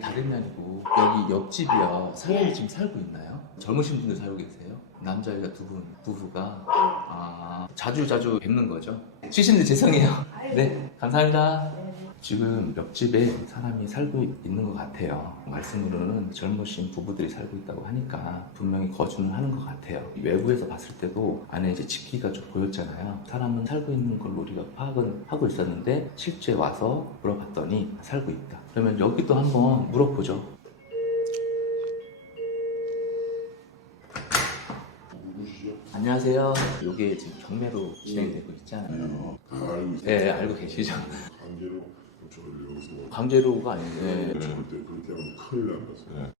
다른 게 아니고 여기 옆집이요. 사람이 지금 살고 있나요? 젊으신 분들 살고 계세요? 남자애가 두 분, 부부가 자주 뵙는 거죠? 쉬시는데 죄송해요. 네, 감사합니다. 지금 옆집에 사람이 살고 있는 것 같아요. 말씀으로는 젊으신 부부들이 살고 있다고 하니까 분명히 거주는 하는 것 같아요. 외부에서 봤을 때도 안에 이제 집기가 좀 보였잖아요. 사람은 살고 있는 걸로 우리가 파악은 하고 있었는데 실제 와서 물어봤더니 살고 있다. 그러면 여기도 한번 물어보죠. 누구시죠? 안녕하세요. 이게 지금 경매로 진행되고 있잖아요. 네, 알고 계시죠? 강제로 저를 여기서 강제로가 아닌데 절대 그렇게 하면 큰일 난다.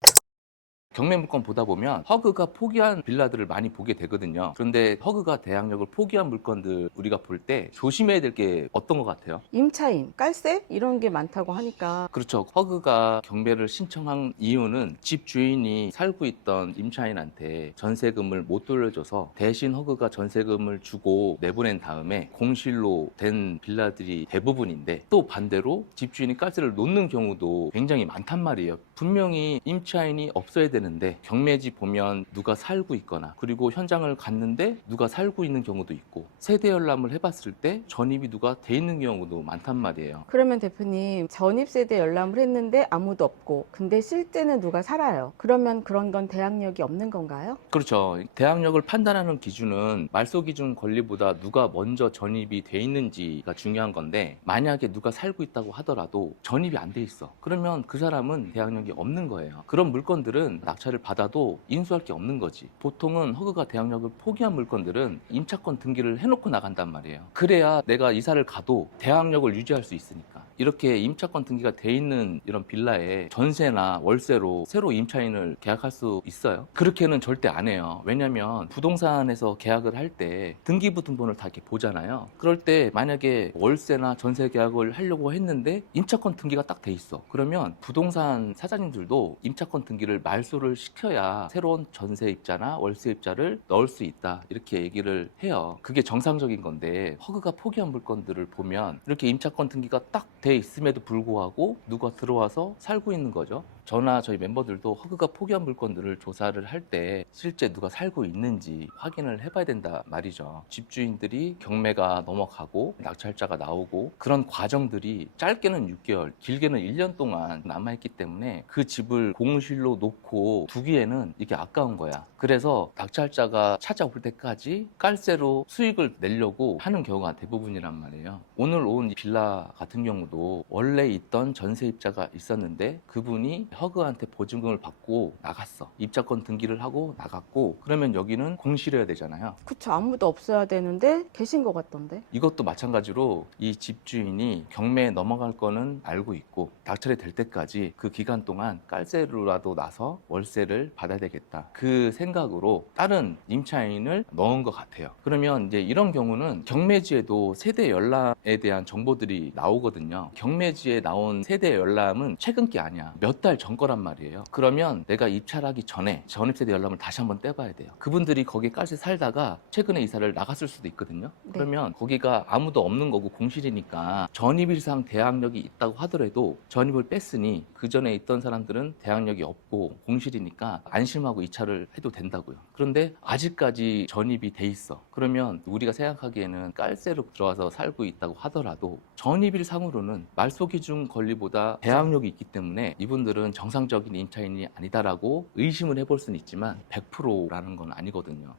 경매 물건 보다 보면 허그가 포기한 빌라들을 많이 보게 되거든요. 그런데 허그가 대항력을 포기한 물건들 우리가 볼 때 조심해야 될 게 어떤 것 같아요? 임차인, 깔세 이런 게 많다고 하니까 그렇죠. 허그가 경매를 신청한 이유는 집 주인이 살고 있던 임차인한테 전세금을 못 돌려줘서 대신 허그가 전세금을 주고 내보낸 다음에 공실로 된 빌라들이 대부분인데, 또 반대로 집 주인이 가스를 놓는 경우도 굉장히 많단 말이에요. 분명히 임차인이 없어야 되는데 경매지 보면 누가 살고 있거나, 그리고 현장을 갔는데 누가 살고 있는 경우도 있고, 세대 열람을 해봤을 때 전입이 누가 돼 있는 경우도 많단 말이에요. 그러면 대표님 전입세대 열람을 했는데 아무도 없고 근데 실제는 누가 살아요. 그러면 그런 건 대항력이 없는 건가요? 그렇죠. 대항력을 판단하는 기준은 말소 기준 권리보다 누가 먼저 전입이 돼 있는지가 중요한 건데, 만약에 누가 살고 있다고 하더라도 전입이 안 돼 있어. 그러면 그 사람은 대항력이 없는 거예요. 그런 물건들은 낙찰을 받아도 인수할 게 없는 거지. 보통은 허그가 대항력을 포기한 물건들은 임차권 등기를 해놓고 나간단 말이에요. 그래야 내가 이사를 가도 대항력을 유지할 수 있으니까. 이렇게 임차권 등기가 돼 있는 이런 빌라에 전세나 월세로 새로 임차인을 계약할 수 있어요? 그렇게는 절대 안 해요. 왜냐면 부동산에서 계약을 할 때 등기부등본을 다 이렇게 보잖아요. 그럴 때 만약에 월세나 전세 계약을 하려고 했는데 임차권 등기가 딱 돼 있어. 그러면 부동산 사장님들도 임차권 등기를 말소를 시켜야 새로운 전세입자나 월세입자를 넣을 수 있다, 이렇게 얘기를 해요. 그게 정상적인 건데, 허그가 포기한 물건들을 보면 이렇게 임차권 등기가 딱 돼 있음에도 불구하고 누가 들어와서 살고 있는 거죠. 저나 저희 멤버들도 허그가 포기한 물건들을 조사를 할 때 실제 누가 살고 있는지 확인을 해봐야 된다 말이죠. 집주인들이 경매가 넘어가고 낙찰자가 나오고 그런 과정들이 짧게는 6개월, 길게는 1년 동안 남아있기 때문에 그 집을 공실로 놓고 두기에는 이게 아까운 거야. 그래서 낙찰자가 찾아올 때까지 깔세로 수익을 내려고 하는 경우가 대부분이란 말이에요. 오늘 온 빌라 같은 경우도 원래 있던 전세입자가 있었는데 그분이 허그한테 보증금을 받고 나갔어. 입자권 등기를 하고 나갔고, 그러면 여기는 공실해야 되잖아요. 그쵸, 아무도 없어야 되는데 계신 것 같던데. 이것도 마찬가지로 이 집주인이 경매에 넘어갈 거는 알고 있고 낙찰이 될 때까지 그 기간 동안 깔세로라도 나서 월세를 받아야 되겠다, 그 생각으로 다른 임차인을 넣은 것 같아요. 그러면 이제 이런 경우는 경매지에도 세대 열람에 대한 정보들이 나오거든요. 경매지에 나온 세대 열람은 최근 게 아니야. 몇 달 전 거란 말이에요. 그러면 내가 입찰하기 전에 전입세대 열람을 다시 한번 떼봐야 돼요. 그분들이 거기에 까지 살다가 최근에 이사를 나갔을 수도 있거든요. 네. 그러면 거기가 아무도 없는 거고 공실이니까 전입일상 대항력이 있다고 하더라도 전입을 뺐으니 그 전에 있던 사람들은 대항력이 없고 공실이니까 안심하고 이차를 해도 된다고요. 그런데 아직까지 전입이 돼 있어. 그러면 우리가 생각하기에는 깔세로 들어와서 살고 있다고 하더라도 전입일상으로는 말소 기준 권리보다 대항력이 있기 때문에 이분들은 정상적인 임차인이 아니다라고 의심을 해볼 수는 있지만 100%라는 건 아니거든요.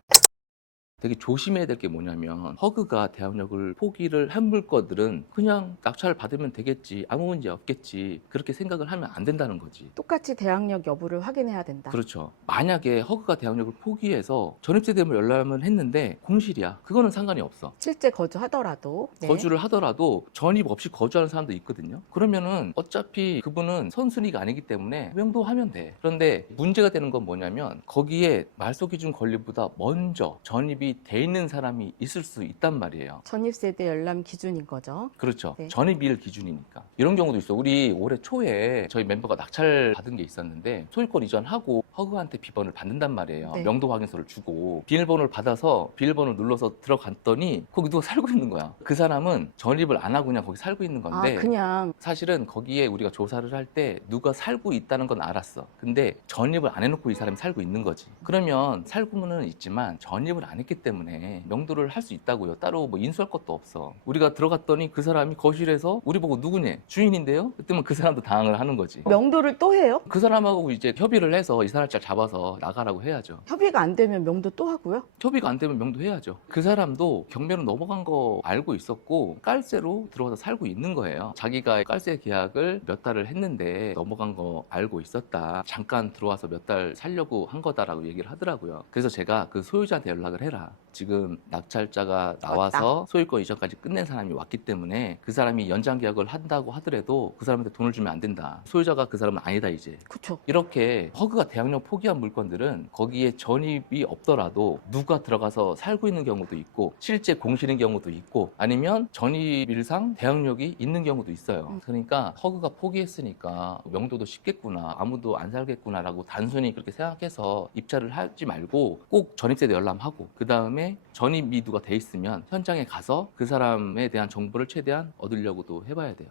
되게 조심해야 될 게 뭐냐면, 허그가 대항력을 포기를 한 물건들은 그냥 낙찰을 받으면 되겠지, 아무 문제 없겠지, 그렇게 생각을 하면 안 된다는 거지. 똑같이 대항력 여부를 확인해야 된다. 그렇죠. 만약에 허그가 대항력을 포기해서 전입세대를 열람을 했는데 공실이야, 그거는 상관이 없어. 실제 거주하더라도 네. 거주를 하더라도 전입 없이 거주하는 사람도 있거든요. 그러면은 어차피 그분은 선순위가 아니기 때문에 명도하면 돼. 그런데 문제가 되는 건 뭐냐면, 거기에 말소 기준 권리보다 먼저 전입이 전입이 돼 있는 사람이 있을 수 있단 말이에요. 전입세대 열람 기준인 거죠. 그렇죠. 네. 전입일 기준이니까. 이런 경우도 있어. 우리 올해 초에 저희 멤버가 낙찰 받은 게 있었는데 소유권 이전하고 허그한테 비번을 받는단 말이에요. 네. 명도 확인서를 주고 비밀번호를 받아서 비밀번호를 눌러서 들어갔더니 거기 누가 살고 있는 거야. 그 사람은 전입을 안 하고 그냥 거기 살고 있는 건데 그냥 사실은 거기에 우리가 조사를 할 때 누가 살고 있다는 건 알았어. 근데 전입을 안 해놓고 이 사람이 살고 있는 거지. 그러면 살고는 있지만 전입을 안 했기 때문에 명도를 할 수 있다고요. 따로 뭐 인수할 것도 없어. 우리가 들어갔더니 그 사람이 거실에서 우리 보고 누구냐? 주인인데요? 그때면 그 사람도 당황을 하는 거지. 명도를 또 해요? 그 사람하고 이제 협의를 해서 이 사람을 잡아서 나가라고 해야죠. 협의가 안 되면 명도 또 하고요? 협의가 안 되면 명도해야죠. 그 사람도 경매로 넘어간 거 알고 있었고 깔세로 들어와서 살고 있는 거예요. 자기가 깔세 계약을 몇 달을 했는데 넘어간 거 알고 있었다. 잠깐 들어와서 몇 달 살려고 한 거다라고 얘기를 하더라고요. 그래서 제가 그 소유자한테 연락을 해라. 지금 낙찰자가 나와서 소유권 이전까지 끝낸 사람이 왔기 때문에 그 사람이 연장 계약을 한다고 하더라도 그 사람한테 돈을 주면 안 된다. 소유자가 그 사람은 아니다 이제. 그쵸. 이렇게 허그가 대항력 포기한 물건들은 거기에 전입이 없더라도 누가 들어가서 살고 있는 경우도 있고 실제 공실인 경우도 있고 아니면 전입일상 대항력이 있는 경우도 있어요. 그러니까 허그가 포기했으니까 명도도 쉽겠구나 아무도 안 살겠구나라고 단순히 그렇게 생각해서 입찰을 하지 말고 꼭 전입세대 열람하고 그 다음에 전입 미두가 돼 있으면 현장에 가서 그 사람에 대한 정보를 최대한 얻으려고도 해봐야 돼요.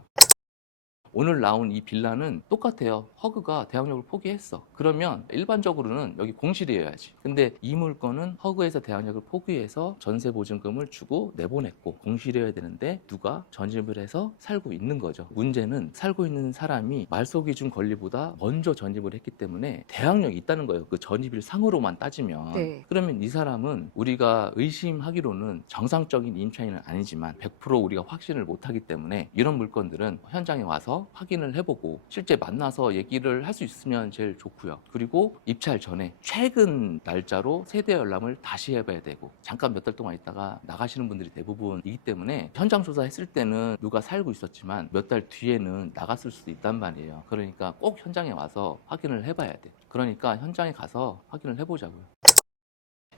오늘 나온 이 빌라는 똑같아요. 허그가 대항력을 포기했어. 그러면 일반적으로는 여기 공실이어야지. 근데 이 물건은 허그에서 대항력을 포기해서 전세 보증금을 주고 내보냈고 공실이어야 되는데 누가 전입을 해서 살고 있는 거죠. 문제는 살고 있는 사람이 말소기준 권리보다 먼저 전입을 했기 때문에 대항력이 있다는 거예요. 그 전입일 상으로만 따지면. 네. 그러면 이 사람은 우리가 의심하기로는 정상적인 임차인은 아니지만 100% 우리가 확신을 못하기 때문에 이런 물건들은 현장에 와서 확인을 해보고 실제 만나서 얘기를 할 수 있으면 제일 좋고요. 그리고 입찰 전에 최근 날짜로 세대 열람을 다시 해봐야 되고 잠깐 몇 달 동안 있다가 나가시는 분들이 대부분이기 때문에 현장 조사했을 때는 누가 살고 있었지만 몇 달 뒤에는 나갔을 수도 있단 말이에요. 그러니까 꼭 현장에 와서 확인을 해봐야 돼. 그러니까 현장에 가서 확인을 해보자고요.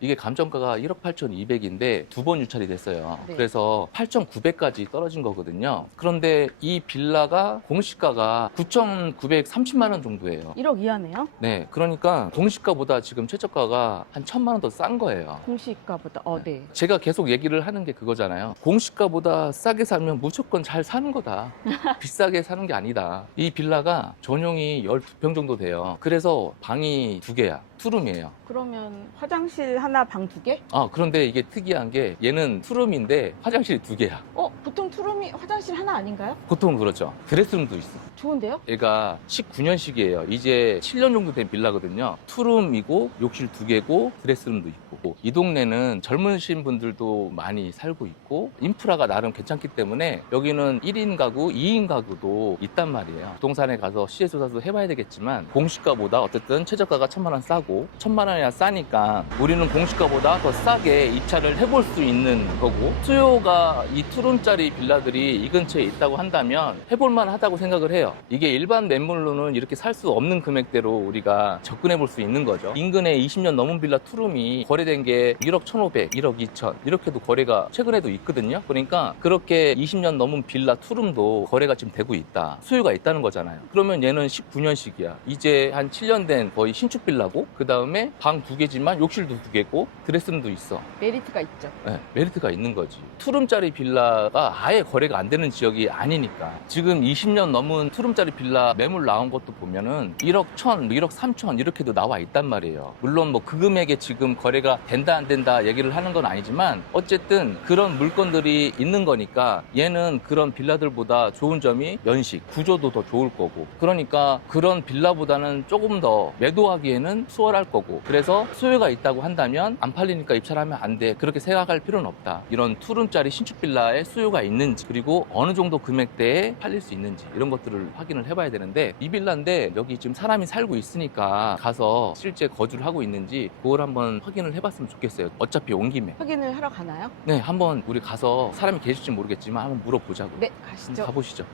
이게 감정가가 1억 8,200인데 두 번 유찰이 됐어요. 네. 그래서 8,900까지 떨어진 거거든요. 그런데 이 빌라가 공시가가 9,930만 원 정도예요. 1억 이하네요? 네, 그러니까 공시가보다 지금 최저가가 한 1,000만 원 더 싼 거예요. 공시가보다. 네. 제가 계속 얘기를 하는 게 그거잖아요. 공시가보다 싸게 살면 무조건 잘 사는 거다. 비싸게 사는 게 아니다. 이 빌라가 전용이 12평 정도 돼요. 그래서 방이 2개야. 투룸이에요. 그러면 화장실 하나, 방 2개? 그런데 이게 특이한 게 얘는 투룸인데 화장실이 2개야. 보통 투룸이 화장실 하나 아닌가요? 보통 그렇죠. 드레스룸도 있어. 좋은데요? 얘가 19년식이에요. 이제 7년 정도 된 빌라거든요. 투룸이고 욕실 2개고 드레스룸도 있고 이 동네는 젊으신 분들도 많이 살고 있고 인프라가 나름 괜찮기 때문에 여기는 1인 가구, 2인 가구도 있단 말이에요. 부동산에 가서 시세조사도 해봐야 되겠지만 공시가보다 어쨌든 최저가가 1,000만 원 싸고 1,000만 원이나 싸니까 우리는 공시가보다 더 싸게 입찰을 해볼 수 있는 거고 수요가 이 투룸짜리 빌라들이 이 근처에 있다고 한다면 해볼만 하다고 생각을 해요. 이게 일반 매물로는 이렇게 살 수 없는 금액대로 우리가 접근해 볼 수 있는 거죠. 인근에 20년 넘은 빌라 투룸이 거래된 게 1억 1,500, 1억 2천 이렇게도 거래가 최근에도 있거든요. 그러니까 그렇게 20년 넘은 빌라 투룸도 거래가 지금 되고 있다. 수요가 있다는 거잖아요. 그러면 얘는 19년식이야. 이제 한 7년 된 거의 신축 빌라고 그 다음에 방 2개지만 욕실도 2개고 드레스룸도 있어. 메리트가 있죠. 네, 메리트가 있는 거지. 투룸짜리 빌라가 아예 거래가 안 되는 지역이 아니니까. 지금 20년 넘은 투룸짜리 빌라 매물 나온 것도 보면은 1억 1천, 1억 3천 이렇게도 나와 있단 말이에요. 물론 뭐 그 금액에 지금 거래가 된다 안 된다 얘기를 하는 건 아니지만 어쨌든 그런 물건들이 있는 거니까 얘는 그런 빌라들보다 좋은 점이 연식, 구조도 더 좋을 거고 그러니까 그런 빌라보다는 조금 더 매도하기에는 수월할 거고 그래서 수요가 있다고 한다면 안 팔리니까 입찰하면 안 돼. 그렇게 생각할 필요는 없다. 이런 투룸짜리 신축 빌라에 수요가 있는지 그리고 어느 정도 금액대에 팔릴 수 있는지 이런 것들을 확인을 해봐야 되는데 이 빌라인데 여기 지금 사람이 살고 있으니까 가서 실제 거주를 하고 있는지 그걸 한번 확인을 해봤으면 좋겠어요. 어차피 온 김에. 확인을 하러 가나요? 네, 한번 우리 가서 사람이 계실지 모르겠지만 한번 물어보자고. 네, 가시죠. 가보시죠.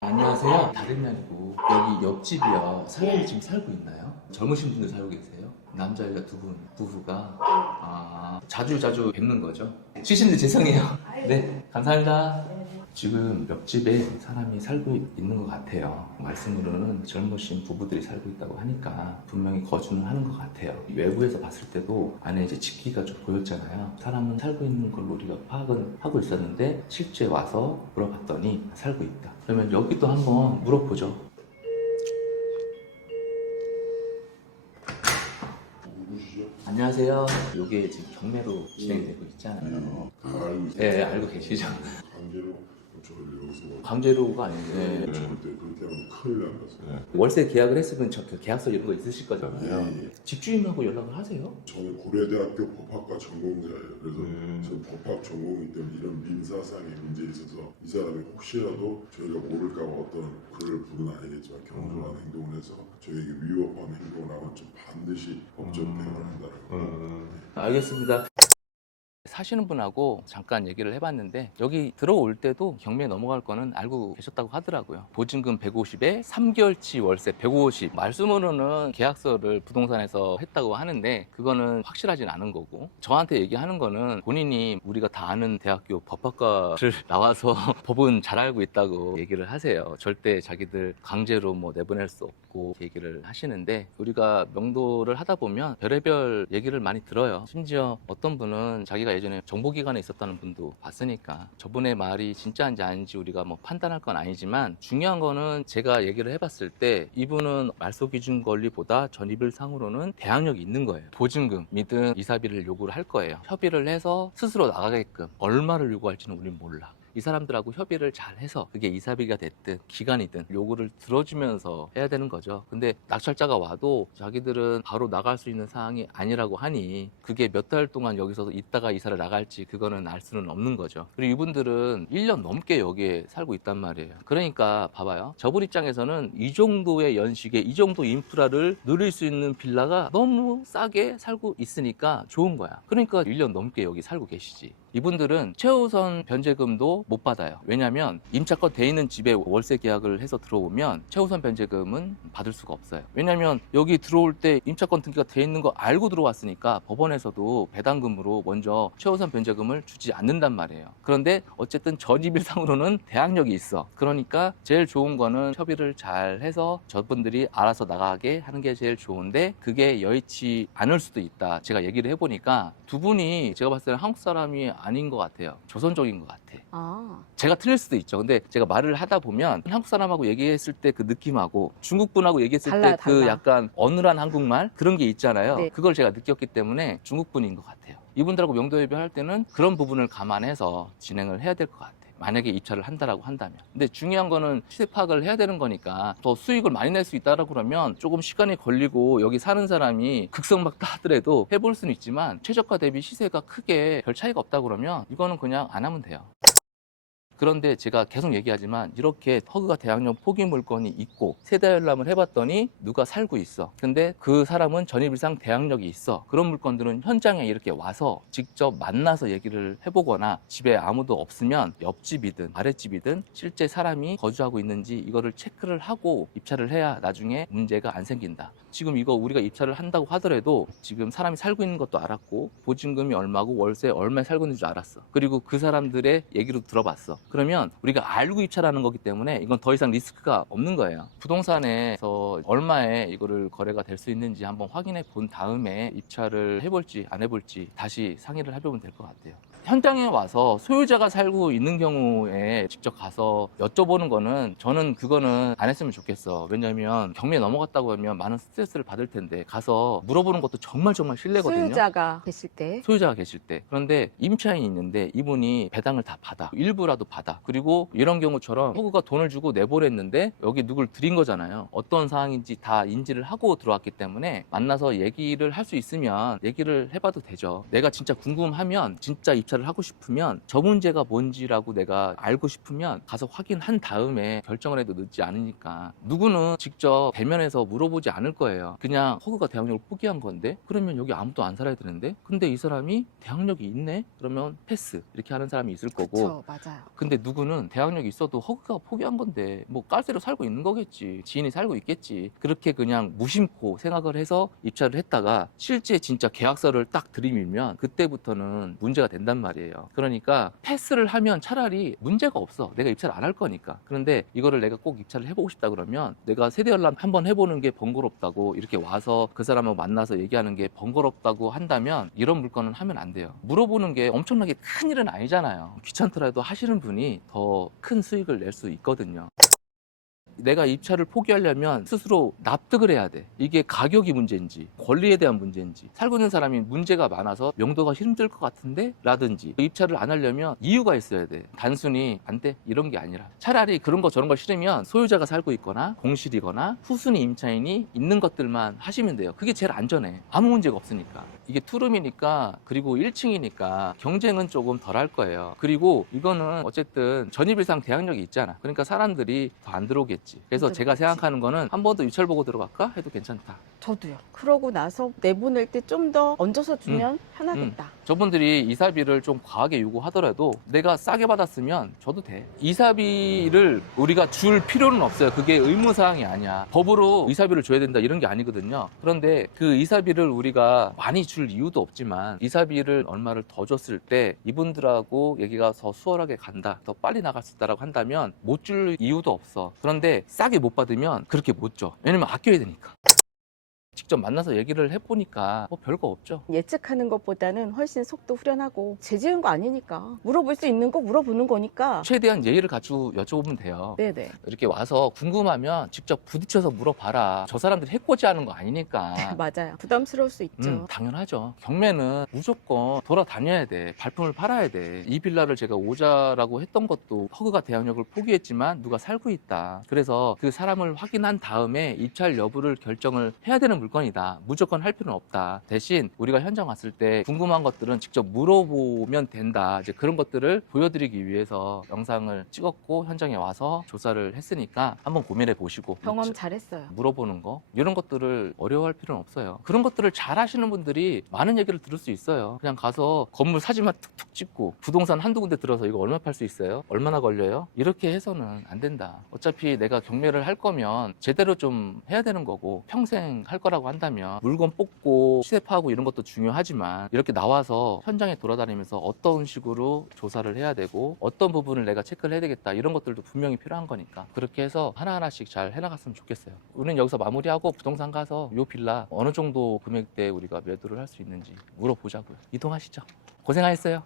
안녕하세요. 다름이 아니고 여기 옆집이요. 사람이 지금 살고 있나요? 젊으신 분들 살고 계세요? 남자애가 두 분, 부부가 자주 뵙는 거죠. 쉬시는데 죄송해요. 네, 감사합니다. 지금 옆집에 사람이 살고 있는 것 같아요. 말씀으로는 젊으신 부부들이 살고 있다고 하니까 분명히 거주는 하는 것 같아요. 외부에서 봤을 때도 안에 이제 집기가 좀 보였잖아요. 사람은 살고 있는 걸로 우리가 파악은 하고 있었는데 실제 와서 물어봤더니 살고 있다. 그러면 여기도 한번 물어보죠. 누구시죠? 안녕하세요. 이게 지금 경매로 진행되고 있잖아요. 다 알고 있어요. 네, 알고 계시죠? 강제로 저를 여기서 뭐 강제로가 아닌데 절대 그렇게 하면 큰일 난다. 월세 계약을 했으면 그 계약서 이런 거 있으실 거잖아요. 예. 집주인하고 연락을 하세요? 저는 고려대학교 법학과 전공자예요. 그래서 저 법학 전공이기 때문에 이런 민사상의 문제에 있어서 이 사람이 혹시라도 저희가 모를까 봐 어떤 그럴 분은 아니겠지만 경솔한 행동을 해서 저에게 위협하는 행동을 하면 좀 반드시 법적 대응을 한다는 거. 알겠습니다. 사시는 분하고 잠깐 얘기를 해봤는데 여기 들어올 때도 경매에 넘어갈 거는 알고 계셨다고 하더라고요. 보증금 150에 3개월치 월세 150. 말씀으로는 계약서를 부동산에서 했다고 하는데 그거는 확실하진 않은 거고, 저한테 얘기하는 거는 본인이 우리가 다 아는 대학교 법학과를 나와서 법은 잘 알고 있다고 얘기를 하세요. 절대 자기들 강제로 뭐 내보낼 수 없고 얘기를 하시는데, 우리가 명도를 하다 보면 별의별 얘기를 많이 들어요. 심지어 어떤 분은 자기가 예전에 정보기관에 있었다는 분도 봤으니까 저분의 말이 진짜인지 아닌지 우리가 뭐 판단할 건 아니지만, 중요한 거는 제가 얘기를 해봤을 때 이분은 말소기준 권리보다 전입일상으로는 대항력이 있는 거예요. 보증금이든 이사비를 요구를 할 거예요. 협의를 해서 스스로 나가게끔 얼마를 요구할지는 우린 몰라. 이 사람들하고 협의를 잘 해서 그게 이사비가 됐든 기간이든 요구를 들어주면서 해야 되는 거죠. 근데 낙찰자가 와도 자기들은 바로 나갈 수 있는 상황이 아니라고 하니 그게 몇 달 동안 여기서 있다가 이사를 나갈지 그거는 알 수는 없는 거죠. 그리고 이분들은 1년 넘게 여기에 살고 있단 말이에요. 그러니까 봐봐요. 저분 입장에서는 이 정도의 연식에 이 정도 인프라를 누릴 수 있는 빌라가 너무 싸게 살고 있으니까 좋은 거야. 그러니까 1년 넘게 여기 살고 계시지. 이분들은 최우선 변제금도 못 받아요. 왜냐하면 임차권 돼 있는 집에 월세 계약을 해서 들어오면 최우선 변제금은 받을 수가 없어요. 왜냐하면 여기 들어올 때 임차권 등기가 돼 있는 거 알고 들어왔으니까 법원에서도 배당금으로 먼저 최우선 변제금을 주지 않는단 말이에요. 그런데 어쨌든 전입일상으로는 대항력이 있어. 그러니까 제일 좋은 거는 협의를 잘 해서 저분들이 알아서 나가게 하는 게 제일 좋은데, 그게 여의치 않을 수도 있다. 제가 얘기를 해보니까 두 분이 제가 봤을 때는 한국 사람이 아닌 것 같아요. 조선족인 것 같아. 제가 틀릴 수도 있죠. 근데 제가 말을 하다 보면 한국 사람하고 얘기했을 때 그 느낌하고 중국 분하고 얘기했을 때 그 약간 어눌한 한국말 그런 게 있잖아요. 네. 그걸 제가 느꼈기 때문에 중국 분인 것 같아요. 이분들하고 명도협의할 때는 그런 부분을 감안해서 진행을 해야 될 것 같아요. 만약에 입찰을 한다라고 한다면. 근데 중요한 거는 시세 파악을 해야 되는 거니까 더 수익을 많이 낼 수 있다라고 그러면 조금 시간이 걸리고 여기 사는 사람이 극성박다 하더라도 해볼 수는 있지만 최저가 대비 시세가 크게 별 차이가 없다 그러면 이거는 그냥 안 하면 돼요. 그런데 제가 계속 얘기하지만 이렇게 허그가 대항력 포기 물건이 있고 세대 열람을 해봤더니 누가 살고 있어. 근데 그 사람은 전입일상 대항력이 있어. 그런 물건들은 현장에 이렇게 와서 직접 만나서 얘기를 해보거나, 집에 아무도 없으면 옆집이든 아랫집이든 실제 사람이 거주하고 있는지 이거를 체크를 하고 입찰을 해야 나중에 문제가 안 생긴다. 지금 이거 우리가 입찰을 한다고 하더라도 지금 사람이 살고 있는 것도 알았고 보증금이 얼마고 월세 얼마에 살고 있는 줄 알았어. 그리고 그 사람들의 얘기로 들어봤어. 그러면 우리가 알고 입찰하는 거기 때문에 이건 더 이상 리스크가 없는 거예요. 부동산에서 얼마에 이거를 거래가 될 수 있는지 한번 확인해 본 다음에 입찰을 해볼지 안 해볼지 다시 상의를 해보면 될 것 같아요. 현장에 와서 소유자가 살고 있는 경우에 직접 가서 여쭤보는 거는 저는 그거는 안 했으면 좋겠어. 왜냐면 경매에 넘어갔다고 하면 많은 스트레스를 받을 텐데 가서 물어보는 것도 정말 실례거든요. 소유자가 계실 때. 소유자가 계실 때. 그런데 임차인이 있는데 이분이 배당을 다 받아. 일부라도 받아. 그리고 이런 경우처럼 호구가 돈을 주고 내보냈는데 여기 누굴 들인 거잖아요. 어떤 상황인지 다 인지를 하고 들어왔기 때문에 만나서 얘기를 할 수 있으면 얘기를 해봐도 되죠. 내가 진짜 궁금하면, 진짜 입찰을 하고 싶으면, 저 문제가 뭔지라고 내가 알고 싶으면 가서 확인한 다음에 결정을 해도 늦지 않으니까. 누구는 직접 대면해서 물어보지 않을 거예요. 그냥 호구가 대항력을 포기한 건데 그러면 여기 아무도 안 살아야 되는데 근데 이 사람이 대항력이 있네? 그러면 패스 이렇게 하는 사람이 있을 거고. 그렇죠, 맞아요. 근데 근데 누구는 대학력이 있어도 허그가 포기한 건데 뭐 깔새로 살고 있는 거겠지, 지인이 살고 있겠지, 그렇게 그냥 무심코 생각을 해서 입찰을 했다가 실제 진짜 계약서를 딱 들이밀면 그때부터는 문제가 된단 말이에요. 그러니까 패스를 하면 차라리 문제가 없어. 내가 입찰을 안 할 거니까. 그런데 이거를 내가 꼭 입찰을 해보고 싶다 그러면 내가 세대 연락 한번 해보는 게 번거롭다고 이렇게 와서 그 사람하고 만나서 얘기하는 게 번거롭다고 한다면 이런 물건은 하면 안 돼요. 물어보는 게 엄청나게 큰 일은 아니잖아요. 귀찮더라도 하시는 분이 더 큰 수익을 낼 수 있거든요. 내가 입찰을 포기하려면 스스로 납득을 해야 돼. 이게 가격이 문제인지 권리에 대한 문제인지, 살고 있는 사람이 문제가 많아서 명도가 힘들 것 같은데 라든지, 입찰을 안 하려면 이유가 있어야 돼. 단순히 안 돼 이런 게 아니라 차라리 그런 거 저런 거 싫으면 소유자가 살고 있거나 공실이거나 후순위 임차인이 있는 것들만 하시면 돼요. 그게 제일 안전해. 아무 문제가 없으니까. 이게 투룸이니까, 그리고 1층이니까 경쟁은 조금 덜 할 거예요. 그리고 이거는 어쨌든 전입일상 대항력이 있잖아. 그러니까 사람들이 더 안 들어오겠지. 그래서 제가 생각하는 거는 한 번 더 유찰 보고 들어갈까 해도 괜찮다. 저도요. 그러고 나서 내보낼 때 좀 더 얹어서 주면 편하겠다. 저분들이 이사비를 좀 과하게 요구하더라도 내가 싸게 받았으면 줘도 돼. 이사비를 우리가 줄 필요는 없어요. 그게 의무사항이 아니야. 법으로 이사비를 줘야 된다 이런 게 아니거든요. 그런데 그 이사비를 우리가 많이 줄 이유도 없지만 이사비를 얼마를 더 줬을 때 이분들하고 얘기가 더 수월하게 간다, 더 빨리 나갈 수 있다라고 한다면 못 줄 이유도 없어. 그런데 싸게 못 받으면 그렇게 못 줘. 왜냐면 아껴야 되니까. 직접 만나서 얘기를 해보니까 뭐 별거 없죠. 예측하는 것보다는 훨씬 속도 후련하고 죄 지은 거 아니니까 물어볼 수 있는 거 물어보는 거니까. 최대한 예의를 갖추고 여쭤보면 돼요. 네네. 이렇게 와서 궁금하면 직접 부딪혀서 물어봐라. 저 사람들이 해코지하는 거 아니니까. 맞아요. 부담스러울 수 있죠. 당연하죠. 경매는 무조건 돌아다녀야 돼. 발품을 팔아야 돼. 이 빌라를 제가 오자라고 했던 것도 허그가 대항력을 포기했지만 누가 살고 있다. 그래서 그 사람을 확인한 다음에 입찰 여부를 결정을 해야 되는 물건이다. 무조건 할 필요는 없다. 대신 우리가 현장 왔을 때 궁금한 것들은 직접 물어보면 된다. 이제 그런 것들을 보여드리기 위해서 영상을 찍었고 현장에 와서 조사를 했으니까 한번 고민해 보시고 경험 잘했어요. 물어보는 거 이런 것들을 어려워할 필요는 없어요. 그런 것들을 잘 하시는 분들이 많은 얘기를 들을 수 있어요. 그냥 가서 건물 사진만 툭툭 찍고 부동산 한두 군데 들어서 이거 얼마 팔 수 있어요? 얼마나 걸려요? 이렇게 해서는 안 된다. 어차피 내가 경매를 할 거면 제대로 좀 해야 되는 거고 평생 할 거라고 한다면 물건 뽑고 시세 파악하고 이런 것도 중요하지만 이렇게 나와서 현장에 돌아다니면서 어떤 식으로 조사를 해야 되고 어떤 부분을 내가 체크를 해야 되겠다 이런 것들도 분명히 필요한 거니까 그렇게 해서 하나하나씩 잘 해나갔으면 좋겠어요. 우리는 여기서 마무리하고 부동산 가서 이 빌라 어느 정도 금액대 우리가 매도를 할 수 있는지 물어보자고요. 이동하시죠. 고생하셨어요.